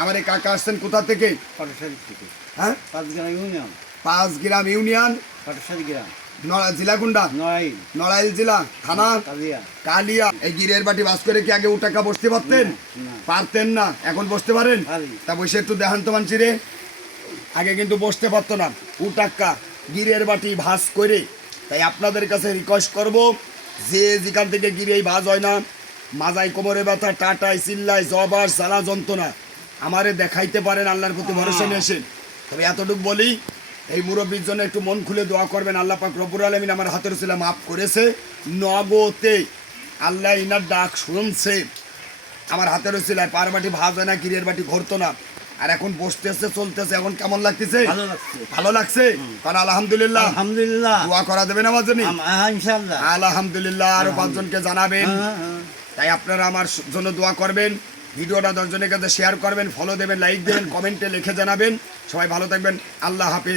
আমার এই কাকা আসছেন কোথা থেকে? পাটশাড়ি থেকে। হ্যাঁ, 5 গ্রাম ইউনিয়ন। 5 গ্রাম ইউনিয়ন, পাটশাড়ি গ্রাম। জেলা কোনটা? নড়াইল। নড়াইল জেলা, থানা কালিয়া। কালিয়া। এই গিরের বাটি বাস করে কি আগে উটাকা বসতে পারতেন? না। পারতেন না, এখন বসতে পারেন? পারি। তা বসে একটু দেখান তো মানছি রে। আগে কিন্তু বসতে পারতো না, উটাক্কা গিরের বাটি ভাস করে। তাই আপনাদের কাছে রিকোয়েস্ট করব, যে যেখান থেকে গিরে এই ভাজ হয় না, মাজায় কোমরে ব্যথা, টাটায় চিল্লায় জবার জ্বালা যন্ত্রণা, আমারে দেখাইতে পারেন আল্লাহর প্রতি ভরসা নিয়ে এসেন। তবে এতটুকু বলি, এই মুরব্বীর জন্য একটু মন খুলে দোয়া করবেন। আল্লাহ পাক রব্বুল আলামিন আমার হাতের ছিল মাফ করেছে, নগতে আল্লাহ ইনার ডাক শুনছে। আমার হাতের ছিল পারবাটি ভাজ হয় না, গিরের বাটি ঘরতো না, আর এখন বসতেছে চলতেছে। এখন কেমন লাগতেছে? ভালো লাগছে। ভালো লাগছে? কারণ আলহামদুলিল্লাহ। আলহামদুলিল্লাহ। দোয়া করা দেবেন আমার জন্য? ইনশাআল্লাহ। আলহামদুলিল্লাহ। আরো 5 জনকে জানাবেন। হ্যাঁ। তাই আপনারা আমার জন্য দোয়া করবেন, ভিডিওটা 10 জনের কাছে শেয়ার করবেন, ফলো দেবেন, লাইক দেবেন, কমেন্টে লিখে জানাবেন। সবাই ভালো থাকবেন, আল্লাহ হাফেজ।